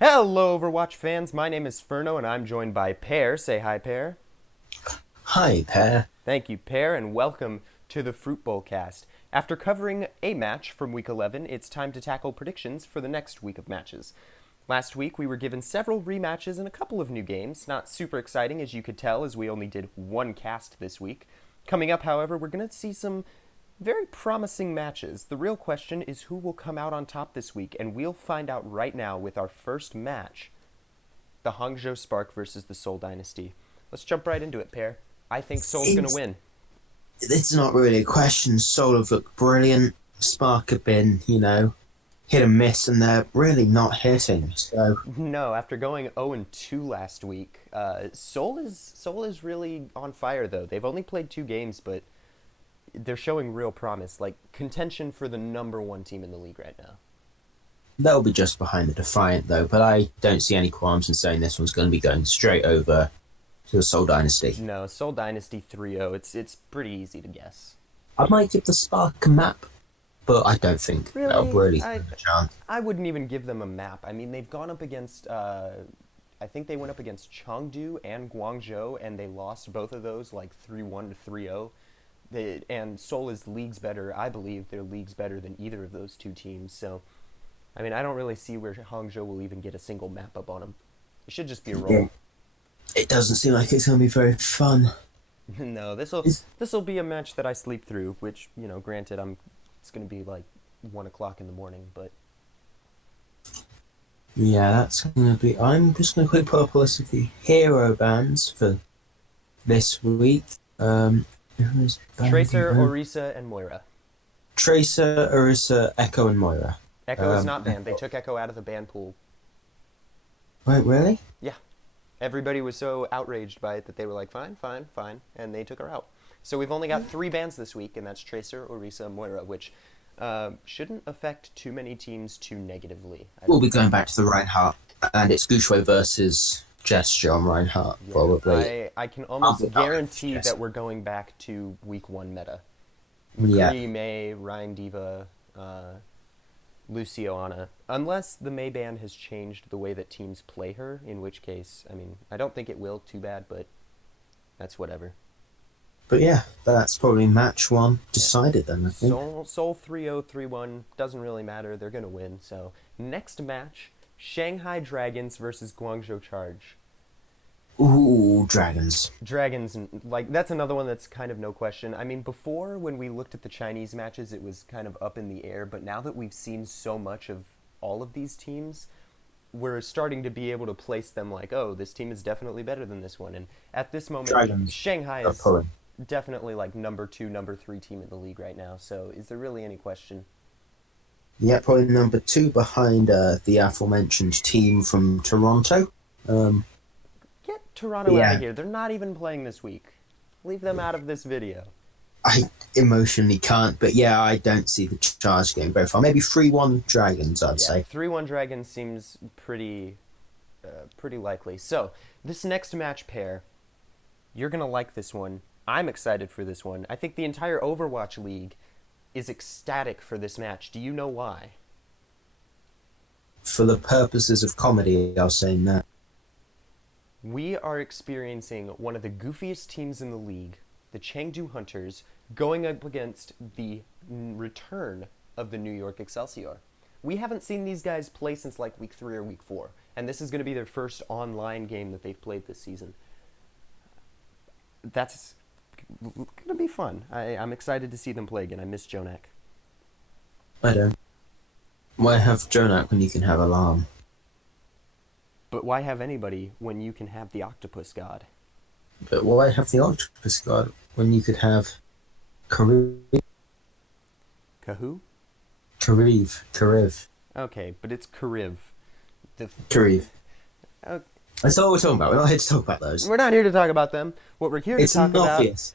Hello, Overwatch fans. My name is Spherno, and I'm joined by Pear. Say hi, Pear. Hi, Pear. Thank you, Pear, and welcome to the Fruit Bowl cast. After covering a match from Week 11, it's time to tackle predictions for the next week of matches. Last week, we were given several rematches and a couple of new games. Not super exciting, as you could tell, as we only did one cast this week. Coming up, however, we're going to see some very promising matches. The real question is who will come out on top this week, and we'll find out right now with our first match, the Hangzhou Spark versus the Seoul Dynasty. Let's jump right into it, Pear. I think Seoul's going to win. It's not really a question. Soul have looked brilliant. Spark have been, hit and miss, and they're really not hitting. So No, after going 0-2 last week, Seoul is really on fire though. They've only played 2 games, but they're showing real promise, like contention for the number 1 team in the league right now. they'll be just behind the Defiant, though. But I don't see any qualms in saying this one's going to be going straight over to the Soul Dynasty. No, Seoul Dynasty 3-0. It's pretty easy to guess. I might give the Spark a map, but I don't think that'll really I stand a chance. I wouldn't even give them a map. I mean, they've gone up against I think they went up against Chengdu and Guangzhou, and they lost both of those like 3-1 to 3-0. And Seoul is leagues better. I believe they're leagues better than either of those 2 teams. So, I mean, I don't really see where Hangzhou will even get a single map up on them. It should just be a Yeah, roll. it doesn't seem like it's going to be very fun. No, Is this'll be a match that I sleep through. Which, granted, it's gonna be like 1 o'clock in the morning, but Yeah, that's going to be. I'm just going to quick pull up a list of the hero bands for this week. Who is Tracer, banned? Orisa, and Moira. Tracer, Orisa, Echo, and Moira. Echo is not banned. They took Echo out of the ban pool. Wait, really? Yeah, everybody was so outraged by it that they were like, fine, fine, fine, and they took her out. So we've only got 3 bans this week, and that's Tracer, Orisa, and Moira, which shouldn't affect too many teams too negatively. I We'll don't be going think. back to the Reinhardt, and it's Gushue versus Gesture on Reinhardt, Yeah, probably. I can I'll almost be back with guarantee that Gesture. we're going back to week 1 meta. Yeah, McCree, May, Ryan Diva, Lucio Anna. Unless the May ban has changed the way that teams play her, in which case, I mean, I don't think it will too bad, but that's whatever. but yeah, that's probably match one Yeah. decided then, I think. Seoul 3-0, 3-1, doesn't really matter. They're going to win. So, next match, Shanghai Dragons versus Guangzhou Charge. Ooh, dragons. Dragons, like, that's another one that's kind of no question. I mean, before, when we looked at the Chinese matches, it was kind of up in the air, but now that we've seen so much of all of these teams, we're starting to be able to place them like, oh, this team is definitely better than this one. And at this moment, Dragons Shanghai are is pulling. definitely like number 2, number 3 team in the league right now. So is there really any question? Yeah, probably number 2 behind the aforementioned team from Toronto. Um, Get Toronto out of yeah, here. They're not even playing this week. Leave them out of this video. I emotionally can't, but yeah, I don't see the charge getting very far. Maybe 3-1 Dragons, I'd Yeah, say. 3-1 Dragons seems pretty likely. So, this next match pair, you're going to like this one. I'm excited for this one. I think the entire Overwatch League is ecstatic for this match. Do you know why? For the purposes of comedy, I'll say no. We are experiencing one of the goofiest teams in the league, the Chengdu Hunters, going up against the return of the New York Excelsior. We haven't seen these guys play since like week 3 or week 4, and this is going to be their first online game that they've played this season. That's going to be fun. I'm excited to see them play again. I miss Jonak. I don't. Why have Jonak when you can have Alarm? But why have anybody when you can have the Octopus God? But why have the Octopus God when you could have Kariv? Kahoo? Kariv. Okay, but it's Kariv. The, Kariv. uh, That's all we're talking about. We're not here to talk about those. we're not here to talk about them. What we're here to It's talk about obvious.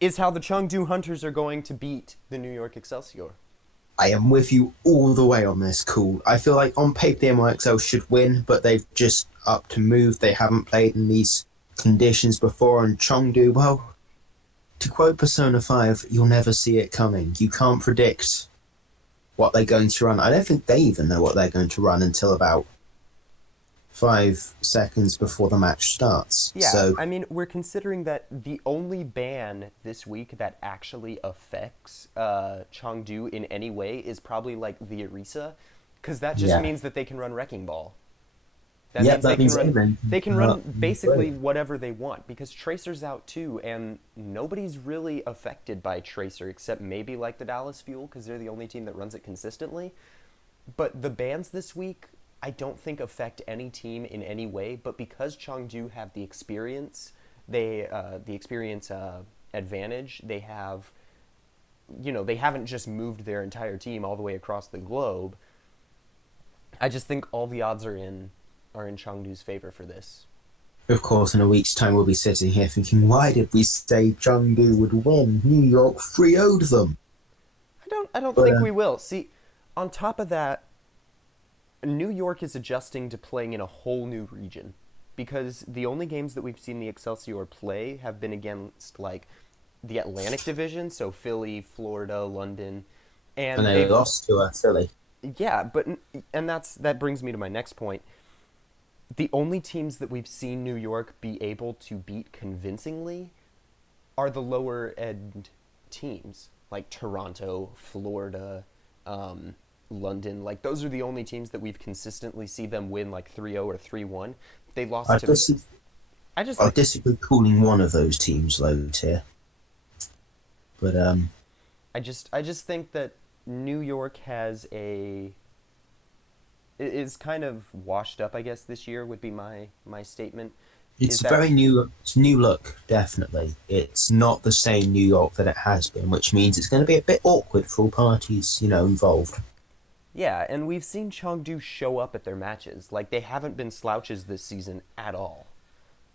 is how the Chengdu Hunters are going to beat the New York Excelsior. I am with you all the way on this call. I feel like on paper the NYXL should win, but they've just upped to move. They haven't played in these conditions before, and Chengdu, well, to quote Persona 5, you'll never see it coming. You can't predict what they're going to run. I don't think they even know what they're going to run until about 5 seconds before the match starts. Yeah, So I mean, we're considering that the only ban this week that actually affects Chengdu in any way is probably like the Orisa, because that just yeah, means that they can run Wrecking Ball. That yeah, means that means anyone they can can come up run and basically play. whatever they want because Tracer's out too, and nobody's really affected by Tracer except maybe like the Dallas Fuel because they're the only team that runs it consistently. But the bans this week, I don't think affect any team in any way. But because Chengdu have the experience, the experience advantage. They have, they haven't just moved their entire team all the way across the globe. I just think all the odds are in Chengdu's favor for this. Of course, in a week's time, we'll be sitting here thinking, why did we say Chengdu would win? New York 3-0'd them. I don't But think we will. See, on top of that, New York is adjusting to playing in a whole new region because the only games that we've seen the Excelsior play have been against like the Atlantic Division, so Philly, Florida, London, and and they they've lost to Philly. yeah, but and that brings me to my next point. The only teams that we've seen New York be able to beat convincingly are the lower end teams like Toronto, Florida, London. Like those are the only teams that we've consistently see them win like 3-0 or 3-1. They lost I to dis- I just I disagree calling one of those teams low tier, but I just think that New York is kind of washed up, I guess this year would be my statement. Is it's that very new. It's new look, definitely. It's not the same New York that it has been, which means it's going to be a bit awkward for all parties, involved. Yeah, and we've seen Chengdu show up at their matches. Like they haven't been slouches this season at all.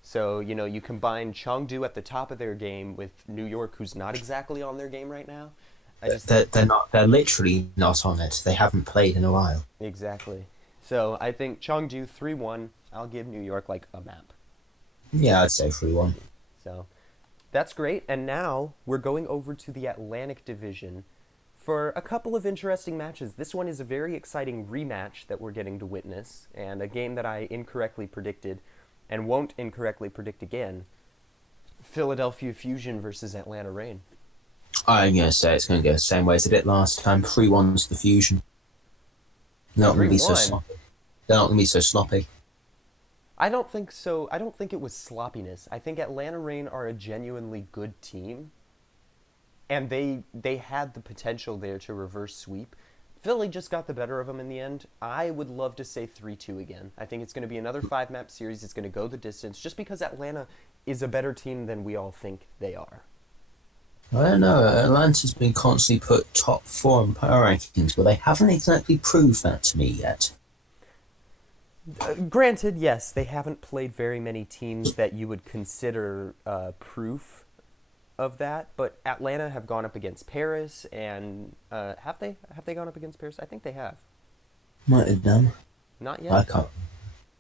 So, you combine Chengdu at the top of their game with New York, who's not exactly on their game right now. I just They're not. They're literally not on it. They haven't played in a while. exactly. So I think Chengdu 3-1. I'll give New York like a map. Yeah, I'd say 3-1. So that's great. And now we're going over to the Atlantic Division for a couple of interesting matches. This one is a very exciting rematch that we're getting to witness, and a game that I incorrectly predicted and won't incorrectly predict again. Philadelphia Fusion versus Atlanta Reign. I'm going to say it's going to go the same way as it did last time. 3-1 to the Fusion. They're not going to be so 3-1. sloppy. They're not going to be so sloppy. I don't think so. I don't think it was sloppiness. I think Atlanta Reign are a genuinely good team, and they had the potential there to reverse sweep. Philly just got the better of them in the end. I would love to say 3-2 again. I think it's going to be another 5-map series. It's going to go the distance just because Atlanta is a better team than we all think they are. I don't know. Atlanta's been constantly put top 4 in power rankings, but they haven't exactly proved that to me yet. Granted, yes, they haven't played very many teams that you would consider proof of that, but Atlanta have gone up against Paris, and have they gone up against Paris? I think they have. Might have done. Not I yet.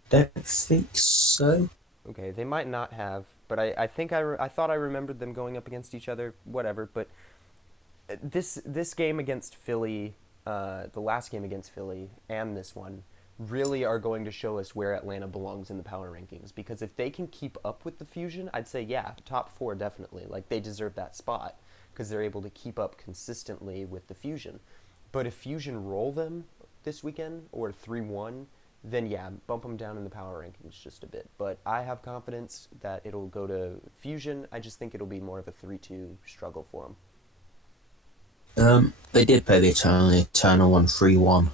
don't think so. Okay, they might not have, but I think I thought I remembered them going up against each other. Whatever, but this game against Philly, the last game against Philly, and this one really are going to show us where Atlanta belongs in the power rankings. Because if they can keep up with the Fusion, I'd say yeah, top 4 definitely. Like they deserve that spot because they're able to keep up consistently with the Fusion. But if Fusion roll them this weekend or 3-1, then yeah, bump them down in the power rankings just a bit. But I have confidence that it'll go to Fusion. I just think it'll be more of a 3-2 struggle for them. They did play the Eternal one 3-1.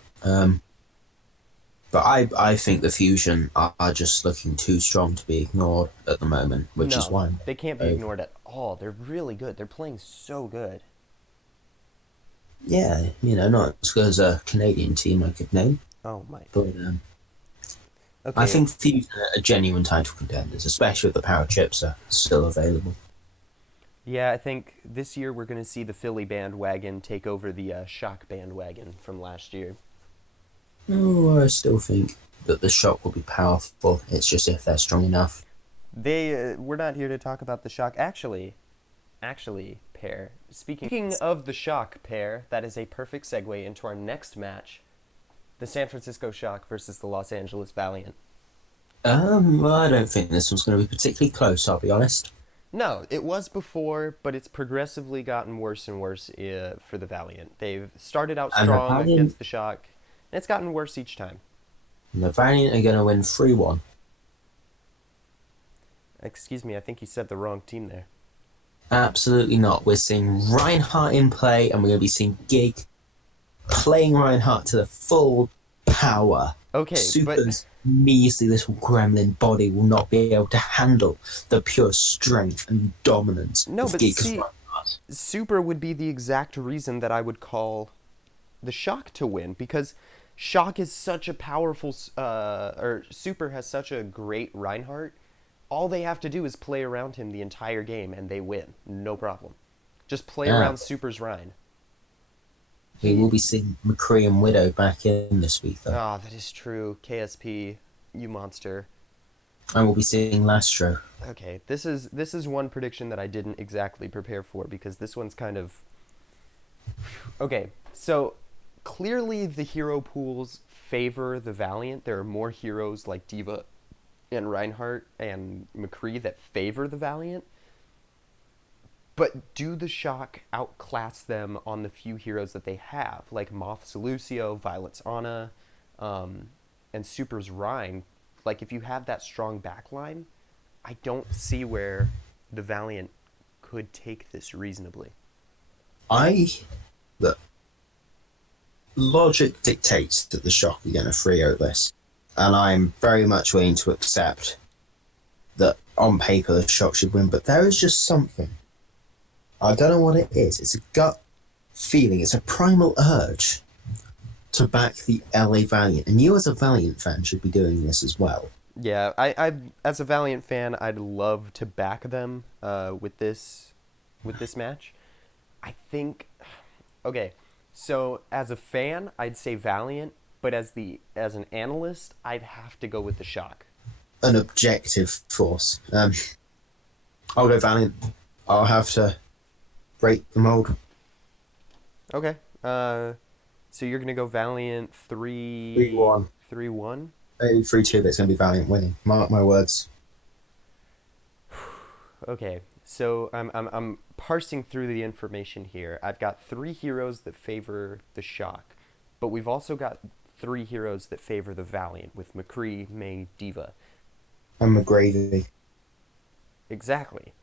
But I think the Fusion are just looking too strong to be ignored at the moment, which is No, why. they can't be ignored at all. They're really good. They're playing so good. Yeah, not as good as a Canadian team I could name, Oh my. but I Okay, think Fusion are genuine title contenders, especially if the power chips are still available. yeah, I think this year we're going to see the Philly bandwagon take over the Shock bandwagon from last year. Oh, I still think that the Shock will be powerful. It's just if they're strong enough. We're not here to talk about the Shock. Actually, Pear. Speaking of the Shock, Pear, that is a perfect segue into our next match: the San Francisco Shock versus the Los Angeles Valiant. I don't think this one's going to be particularly close, I'll be honest. No, it was before, but it's progressively gotten worse and worse for the Valiant. They've started out And the strong Valiant, against the Shock, and it's gotten worse each time. the Valiant are going to win 3-1. Excuse me, I think you said the wrong team there. Absolutely not. We're seeing Reinhardt in play, and we're going to be seeing Gig playing Reinhardt to the full power. Okay, but Super's measly little gremlin body will not be able to handle the pure strength and dominance no, of but Gig's see, Reinhardt. Super would be the exact reason that I would call the Shock to win because Shock is such a powerful, or Super has such a great Reinhardt. All they have to do is play around him the entire game and they win. No problem. Just play Yeah, around Super's Rein. we He, will be seeing McCree and Widow back in this week, though. ah, that is true. KSP, you monster. And we'll be seeing Lastro. Okay, this is one prediction that I didn't exactly prepare for because this one's kind of okay. So clearly the hero pools favor the Valiant. There are more heroes like Diva and Reinhardt and McCree that favor the Valiant. But do the Shock outclass them on the few heroes that they have, like Moth's Lucio, Violet's Ana, and Super's Rein? Like, if you have that strong backline, I don't see where the Valiant could take this reasonably. I Look, logic dictates that the Shock are going to 3-0 this, and I'm very much willing to accept that on paper the Shock should win. But there is just something. I don't know what it is. It's a gut feeling. It's a primal urge to back the LA Valiant, and you as a Valiant fan should be doing this as well. Yeah, I as a Valiant fan, I'd love to back them with this match. I think, okay, so as a fan, I'd say Valiant, but as an analyst, I'd have to go with the Shock. An objective force. I'll go Valiant. I'll have to break the mold. Okay. So you're gonna go Valiant 3-1. 3-1. Maybe 3-2, but it's going to be Valiant winning. Mark my words. Okay. So I'm parsing through the information here. I've got three heroes that favor the Shock, but we've also got three heroes that favor the Valiant with McCree, May, Diva. And McGravy. Exactly.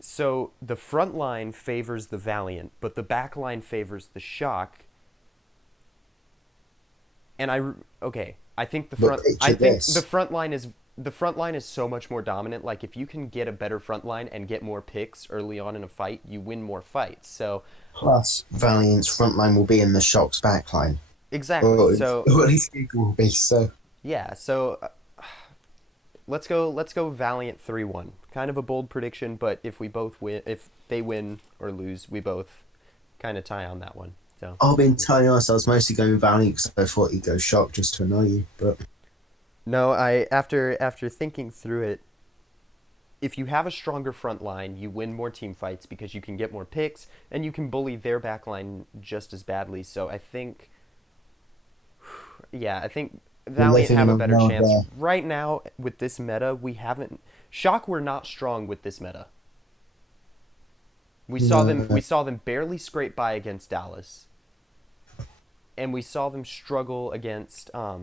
So the front line favors the Valiant, but the back line favors the Shock. And okay, I think the But front I picture think this. the front line is so much more dominant. Like if you can get a better front line and get more picks early on in a fight, you win more fights. So Plus, Valiant's front line will be in the Shock's back line. exactly. Or, So or at least it will be, so. yeah, so let's go Valiant 3-1. Kind of a bold prediction, but if they win or lose, we both kind of tie on that one. So I'll be entirely honest, I was mostly going Valiant because I thought he'd go Shock just to annoy you, but no, I after thinking through it, if you have a stronger front line, you win more team fights because you can get more picks and you can bully their back line just as badly. So I think, yeah, I think we're Valiant living have in a a better world chance. where Right now, with this meta, we haven't. Shock were not strong with this meta. We saw them barely scrape by against Dallas. And we saw them struggle against I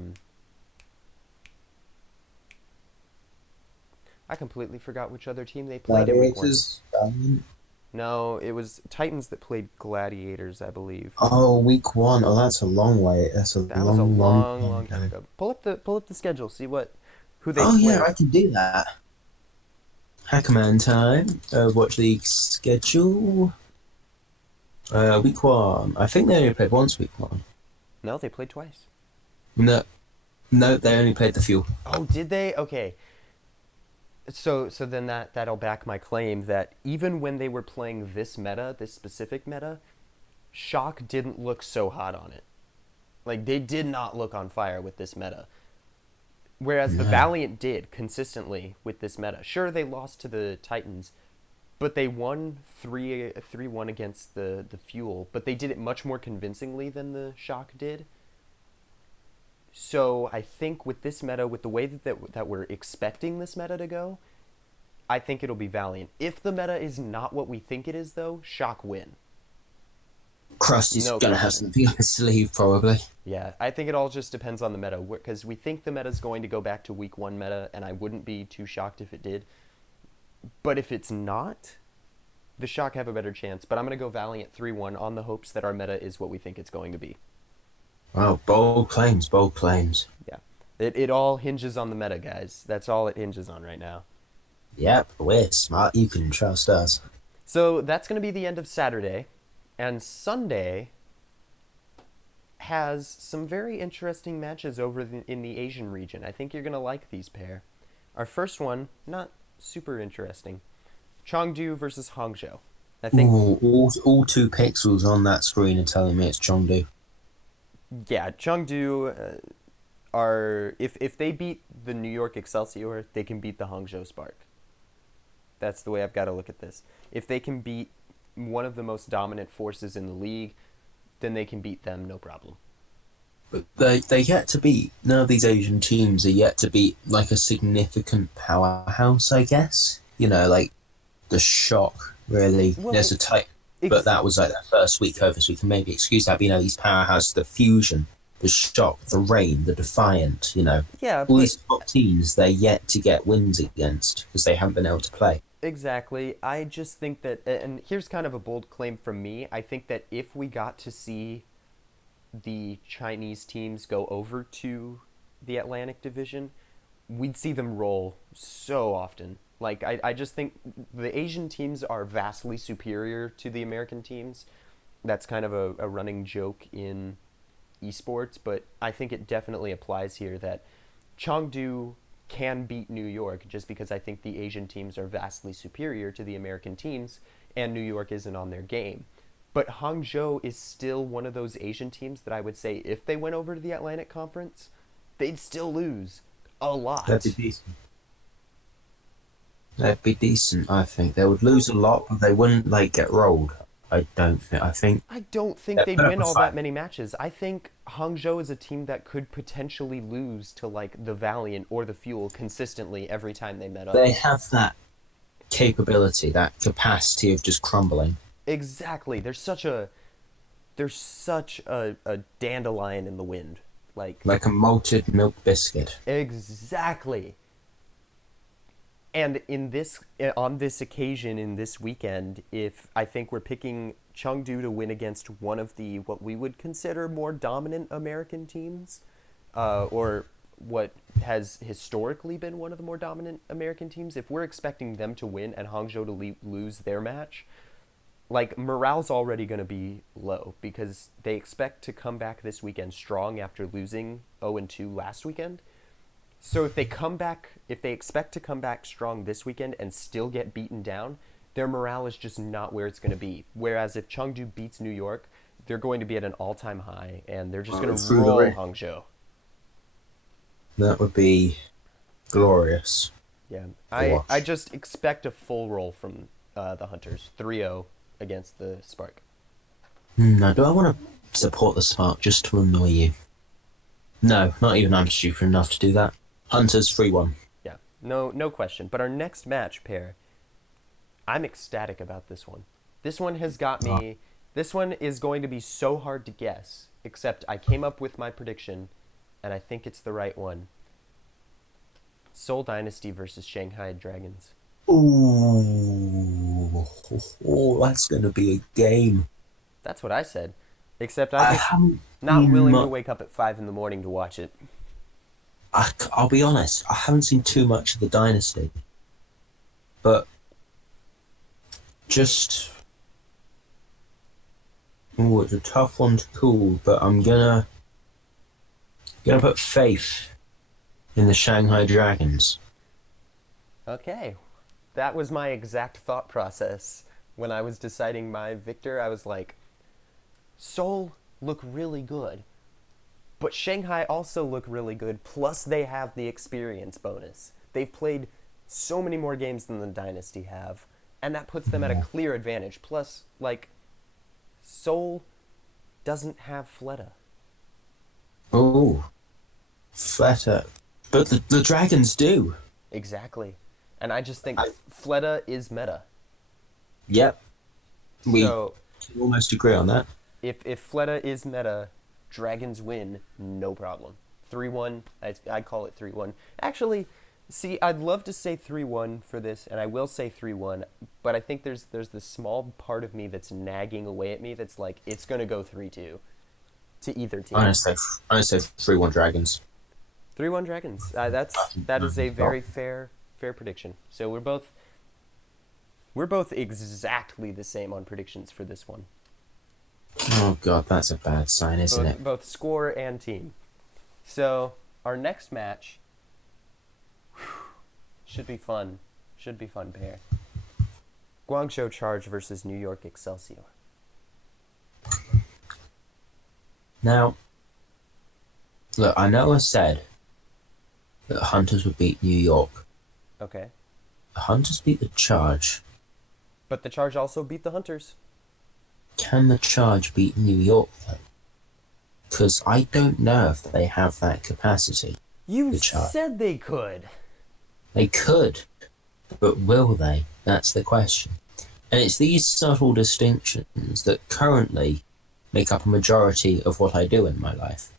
completely forgot which other team they played in week one. Gladiators, Valiant. No, it was Titans that played Gladiators, I believe. Oh, week one. Oh, that's a long way. That's a That was a long long, time long time ago. ago. Pull up the schedule, see who they Oh, yeah, played. I can do that. Hackerman time. Watch the schedule. Week one. I think they only played once week one. No, they played twice. No, no, they only played the few. Oh, did they? Okay. So then that'll back my claim that even when they were playing this meta, this specific meta, Shock didn't look so hot on it. Like they did not look on fire with this meta. Whereas the No. Valiant did consistently with this meta. Sure, they lost to the Titans, but they won 3-1 against the Fuel. But they did it much more convincingly than the Shock did. So I think with this meta, with the way that we're expecting this meta to go, I think it'll be Valiant. If the meta is not what we think it is, though, Shock win. Krusty's No gonna have question. something up his sleeve, probably. Yeah, I think it all just depends on the meta, because we think the meta is going to go back to week one meta, and I wouldn't be too shocked if it did. But if it's not, the Shock have a better chance. But I'm going to go Valiant 3-1 on the hopes that our meta is what we think it's going to be. Wow, bold claims, bold claims. Yeah. It all hinges on the meta, guys. That's all it hinges on right now. Yep, we're smart. You can trust us. So that's going to be the end of Saturday. And Sunday has some very interesting matches over in the Asian region. I think you're going to like these pair. Our first one, not super interesting. Chengdu versus Hangzhou. I think, Ooh, all 2 pixels on that screen are telling me it's Chengdu. yeah, Chengdu are, if they beat the New York Excelsior, they can beat the Hangzhou Spark. That's the way I've got to look at this. If they can beat one of the most dominant forces in the league, then they can beat them, no problem. But they yet to beat, none of these Asian teams are yet to beat like a significant powerhouse, I guess. Like the Shock, really. There's Well, a type, but ex- that was like that first week over, so we can maybe excuse that. But, these powerhouses, the Fusion, the Shock, the Rain, the Defiant, yeah, all but these top teams, they're yet to get wins against because they haven't been able to play. exactly. I just think that, and here's kind of a bold claim from me. I think that if we got to see the Chinese teams go over to the Atlantic Division, we'd see them roll so often. Like, I just think the Asian teams are vastly superior to the American teams. That's kind of a running joke in esports, but I think it definitely applies here that Chengdu can beat New York just because I think the Asian teams are vastly superior to the American teams and New York isn't on their game. But Hangzhou is still one of those Asian teams that I would say if they went over to the Atlantic Conference, they'd still lose a That'd be lot. decent. They'd be decent, I think. They would lose a lot, but they wouldn't like get rolled. I don't think. I think I don't think they they'd put up win a all fight. that many matches. I think Hangzhou is a team that could potentially lose to like the Valiant or the Fuel consistently every time they met up. They have that capability, that capacity of just crumbling, Exactly. There's such a dandelion in the wind. Like like a malted milk biscuit. exactly. And in this on this occasion in this weekend, if I think we're picking Chengdu to win against one of the what we would consider more dominant American teams, or what has historically been one of the more dominant American teams, if we're expecting them to win and Hangzhou to lose their match, like morale's already going to be low because they expect to come back this weekend strong after losing 0-2 last weekend. So if they expect to come back strong this weekend and still get beaten down, their morale is just not where it's going to be. Whereas if Chengdu beats New York, they're going to be at an all-time high and they're just going to Through the roll roof. Hangzhou. That would be glorious Yeah, to I watch. just expect a full roll from the Hunters, 3-0 against the Spark. Now, do I want to support the Spark just to annoy you? No, not even I'm stupid enough to do that. Hunters 3-1. Yeah, no question. But our next match pair, I'm ecstatic about this one. This one has got Oh, me. This one is going to be so hard to guess, except I came up with my prediction, and I think it's the right one. Seoul Dynasty versus Shanghai Dragons. ooh, that's going to be a game. That's what I said. Except I I just haven't not seen willing to much. wake up at 5 in the morning to watch it. I'll be honest, I haven't seen too much of the Dynasty, but just it's a tough one to call. But I'm gonna put faith in the Shanghai Dragons. Okay. That was my exact thought process when I was deciding my victor. I was like, Seoul look really good, but Shanghai also look really good. Plus, they have the experience bonus. They've played so many more games than the Dynasty have, and that puts them at a clear advantage. Plus, like, Seoul doesn't have Fleta. Oh, Fleta. But the Dragons do. Exactly. And I just think I, Fleta is meta. yep, we So can almost agree on that. if Fleta is meta, Dragons win, no problem. 3-1, I'd call it 3-1. Actually, see, I'd love to say 3-1 for this, and I will say 3-1, but I think there's this small part of me that's nagging away at me that's like, it's going to go 3-2 to either team. I'm gonna say 3-1 Dragons. 3-1 Dragons. That is a very fair prediction. So we're both exactly the same on predictions for this one. Oh god, that's a bad sign, isn't it? Both score and team. So our next match should be fun. Should be fun, Pear. Guangzhou Charge versus New York Excelsior. Now, look, I know I said that Hunters would beat New York. Okay. The Hunters beat the Charge. But the Charge also beat the Hunters. Can the Charge beat New York, though? Because I don't know if they have that capacity. You The Charge. said they could. They could, but will they? That's the question. And it's these subtle distinctions that currently make up a majority of what I do in my life.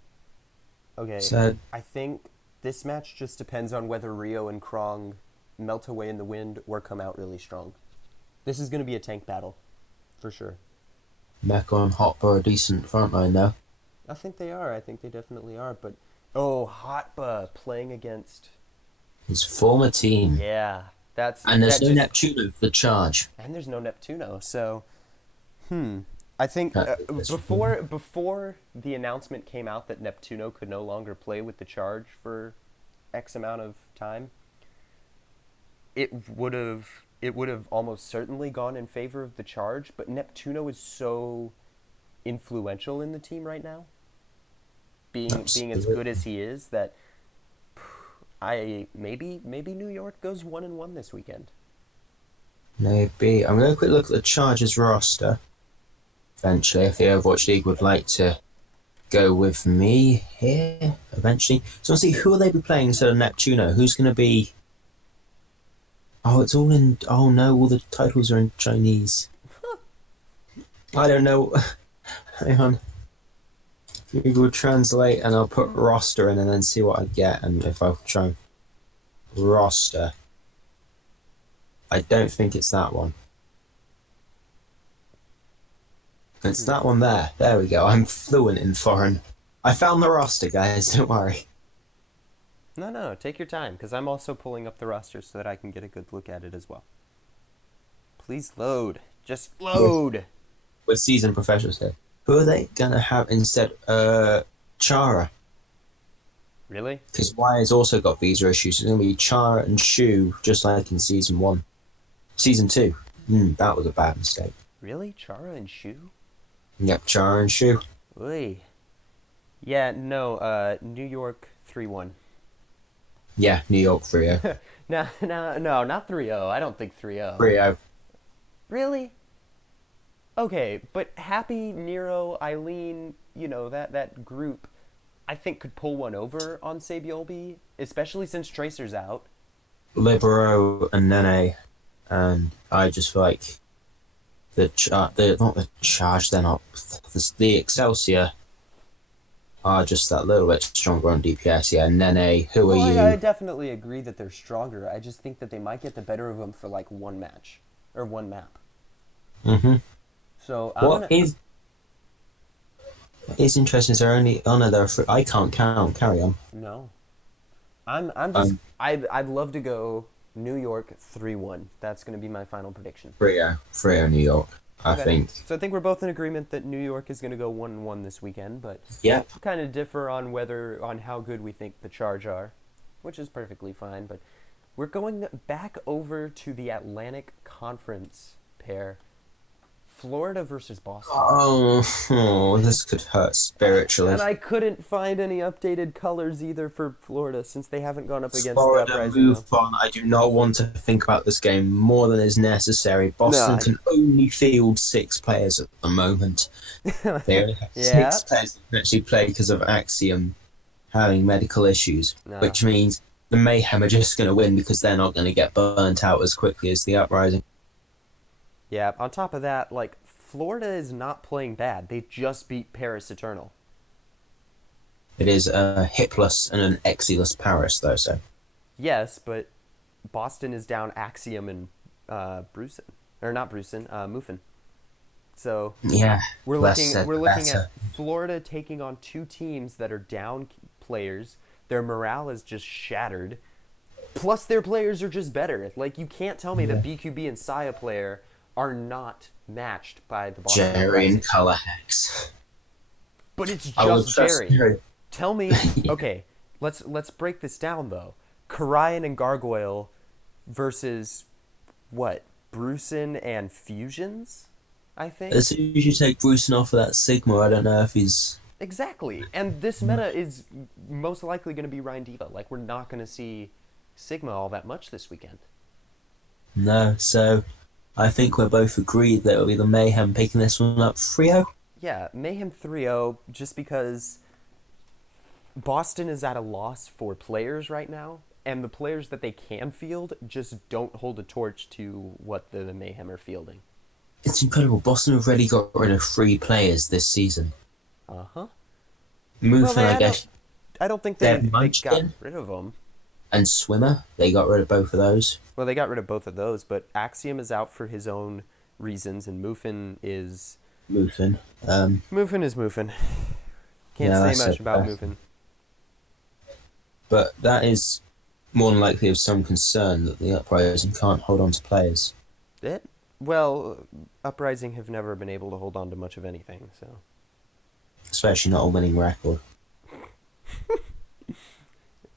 Okay. So, I think this match just depends on whether Rio and Krong melt away in the wind or come out really strong. This is going to be a tank battle, for sure. Mecca and Hotba a decent frontline, though. I think they are. I think they definitely are. But, oh, Hotba playing against... His former team. Yeah, that's... And there's that no just- Neptuno for the Charge. And there's no Neptuno, so... I think That's before the announcement came out that Neptuno could no longer play with the Charge for X amount of time, it would have almost certainly gone in favor of the Charge, but Neptuno is so influential in the team right now, being as good as he is, that maybe New York goes 1-1 this weekend. Maybe. I'm going to quick look at the Chargers roster. Eventually, if the Overwatch League would like to go with me here, eventually. So let's see, who will they be playing instead of Neptuno? Who's going to be... Oh, it's all in... Oh no, all the titles are in Chinese. I don't know. Hang on. Google Translate, and I'll put roster in and then see what I get. And if I try roster, I don't think it's that one. It's that one there. There we go. I'm fluent in foreign. I found the roster, guys. Don't worry. No, take your time, because I'm also pulling up the roster so that I can get a good look at it as well. Please load. Just load. We're seasoned professionals here. Who are they going to have instead? Chara. Really? Because Y has also got visa issues. It's going to be Chara and Shu, just like in Season 1. Season 2. That was a bad mistake. Really? Chara and Shu? Yep, Chara and Shu. Oy. Yeah, no, New York 3-1. Yeah, New York 3-0. No, not 3-0. I don't think 3-0. 3-0. Really? Okay, but Happy, Nero, Eileen, that group, I think could pull one over on Sabiolbi, especially since Tracer's out. Libero and Nene, and I just feel like not the Charge, they're not. The Excelsior are just that little bit stronger on DPS. Yeah, Nene, who are you? I definitely agree that they're stronger. I just think that they might get the better of them for like one match or one map. Mm-hmm. So What is interesting is there only... Oh no, there are three. I can't count. Carry on. No. I'm just... I'd love to go New York 3-1. That's going to be my final prediction. 3-0 New York, I think. So I think we're both in agreement that New York is going to go 1-1 this weekend, but Yep. kind of differ on how good we think the Charge are, which is perfectly fine. But we're going back over to the Atlantic Conference pair. Florida versus Boston. Oh, this could hurt spiritually. And I couldn't find any updated colors either for Florida since they haven't gone up against Florida, the Uprising. move on. I do not want to think about this game more than is necessary. Boston can only field 6 players at the moment. They only have 6 players that can actually play because of Axiom having medical issues, No. which means the Mayhem are just going to win because they're not going to get burnt out as quickly as the Uprising. Yeah, on top of that, like, Florida is not playing bad. They just beat Paris Eternal. It is a hitless and an exiless Paris, though, so. Yes, but Boston is down Axiom and Brusen. Or not Brusen, Muffin. So Yeah, we're less looking said we're the looking at better. Florida taking on two teams that are down players. Their morale is just shattered. Plus their players are just better. Like you can't tell me that Yeah. BQB and Saya player are not matched by the Boston Jerry and Uprising. Color Hex. But it's I will just trust Jerry. Jerry. Tell me, Yeah. okay, let's break this down though. Karayan and Gargoyle versus what? Brusen and Fusions, I think. As soon as you take Bruce off of that Sigma, I don't know if he's. Exactly. And this meta is most likely going to be Ryan Diva. Like we're not going to see Sigma all that much this weekend. No, so I think we're both agreed that it'll be the Mayhem picking this one up 3-0. Yeah, Mayhem 3-0 just because Boston is at a loss for players right now, and the players that they can field just don't hold a torch to what the Mayhem are fielding. It's incredible. Boston have already got rid of 3 players this season. Uh-huh. Well, Mufin, I guess, I don't think they they, have they got Munchkin rid of them. and Swimmer. They got rid of both of those. Well, they got rid of both of those, but Axiom is out for his own reasons, and Mufin is... Mufin. Mufin is Mufin. Can't Yeah, say that's much it. about Mufin. But that is more than likely of some concern that the Uprising can't hold on to players. It? Well, Uprising have never been able to hold on to much of anything, so... Especially not a winning record.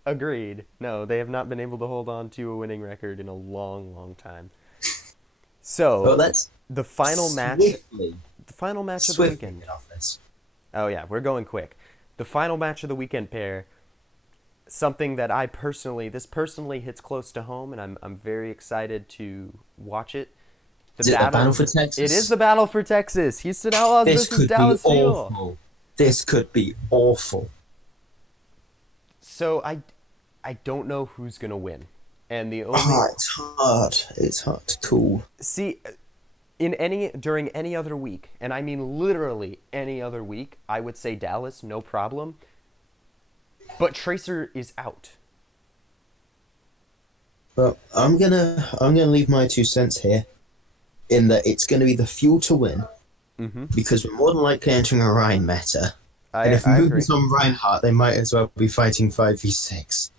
Agreed. No, they have not been able to hold on to a winning record in a long, long time. So, But let's the final match... swiftly, The final match of the swiftly weekend. get off this. Oh yeah, we're going quick. The final match of the weekend pair, something that this personally hits close to home, and I'm very excited to watch it. Is it the battle for Texas? It is the battle for Texas. Houston Outlaws This versus could Dallas be Fuel. awful. This could be awful. So I don't know who's gonna win, and the only It's hard. It's hard to call. see during any other week, and I mean literally any other week, I would say Dallas, no problem. But Tracer is out. But I'm gonna leave my 2 cents here, in that it's gonna be the Fuel to win, Mm-hmm. because we're more than likely entering a Ryan meta. And if I agree. Moon's on Reinhardt, they might as well be fighting 5v6.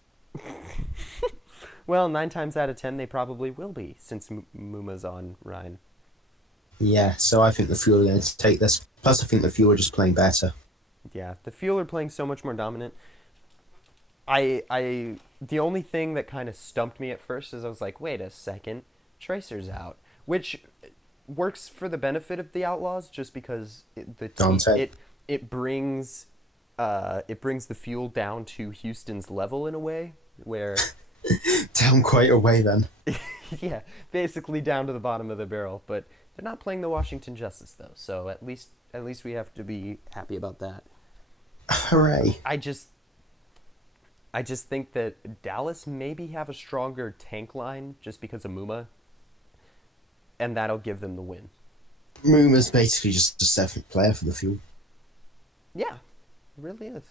Well, 9 times out of 10, they probably will be, since Muma's on Rhine. Yeah, so I think the Fuel are going to take this. Plus, I think the Fuel are just playing better. Yeah, the Fuel are playing so much more dominant. The only thing that kind of stumped me at first is I was like, wait a second, Tracer's out, which works for the benefit of the Outlaws, just because Dante. it brings the Fuel down to Houston's level in a way where. Down quite a way then. Yeah, basically down to the bottom of the barrel, but they're not playing the Washington Justice though, so at least we have to be happy about that. Hooray. I just think that Dallas maybe have a stronger tank line just because of Muma, and that'll give them the win. Mooma's basically just a 7th player for the Fuel. Yeah, it really is.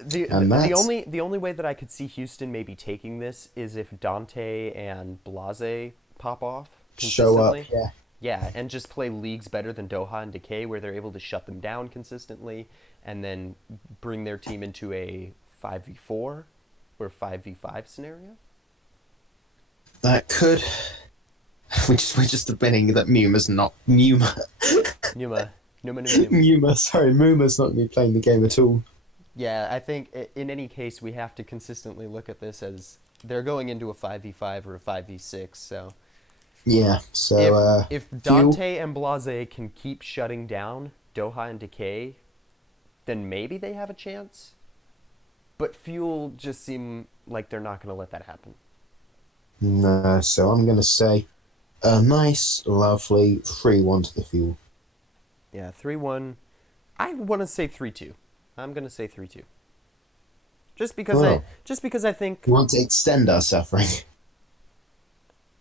And The only way that I could see Houston maybe taking this is if Dante and Blase pop off Show up, consistently. yeah. Yeah, and just play leagues better than Doha and Decay, where they're able to shut them down consistently, and then bring their team into a 5v4 or 5v5 scenario. That could. We're just debating that Muma's not. Muma. Numa. Muma, sorry, Muma's not going to be playing the game at all. Yeah, I think in any case we have to consistently look at this as they're going into a 5v5 or a 5v6, so... Yeah, so if Dante and Blase can keep shutting down Doha and Decay, then maybe they have a chance. But Fuel just seem like they're not going to let that happen. no, so I'm going to say a nice, lovely 3-1 to the Fuel. Yeah, 3-1. I want to say 3-2. I'm going to say 3-2. Well, just because I think we want to extend our suffering.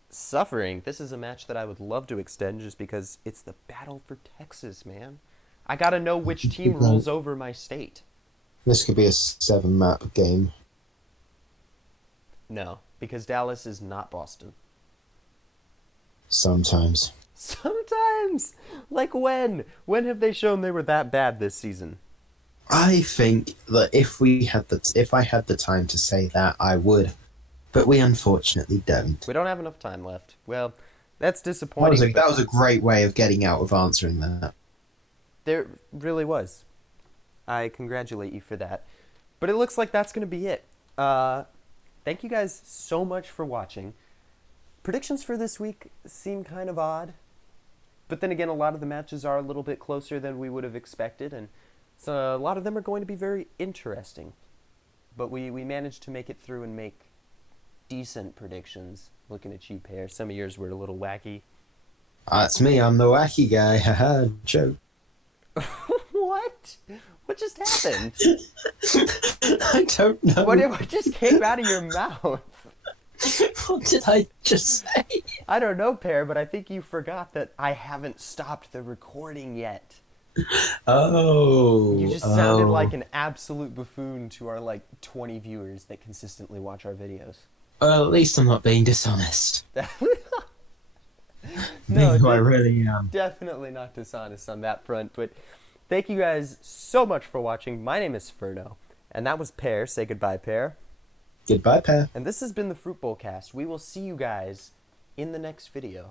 suffering. This is a match that I would love to extend just because it's the battle for Texas, man. I gotta know which team rules over my state. This could be a 7-map game. No, because Dallas is not Boston. Sometimes. Sometimes! Like when? When have they shown they were that bad this season? I think that if I had the time to say that, I would, but we unfortunately don't. We don't have enough time left. Well, that's That was disappointing. that was a great way of getting out of answering that. There really was. I congratulate you for that. But it looks like that's going to be it. Thank you guys so much for watching. Predictions for this week seem kind of odd. But then again, a lot of the matches are a little bit closer than we would have expected. And so a lot of them are going to be very interesting. But we managed to make it through and make decent predictions. Looking at you, Pear. Some of yours were a little wacky. That's me. I'm the wacky guy. Haha, joke. What? What just happened? I don't know. What just came out of your mouth? What did I just say? I don't know, Pear, but I think you forgot that I haven't stopped the recording yet. Oh. You just sounded like an absolute buffoon to our, 20 viewers that consistently watch our videos. Well, at least I'm not being dishonest. No, I really am. definitely not dishonest on that front, but thank you guys so much for watching. My name is Spherno, and that was Pear. Say goodbye, Pear. Goodbye, Pear. And this has been the Fruit Bowl Cast. We will see you guys in the next video.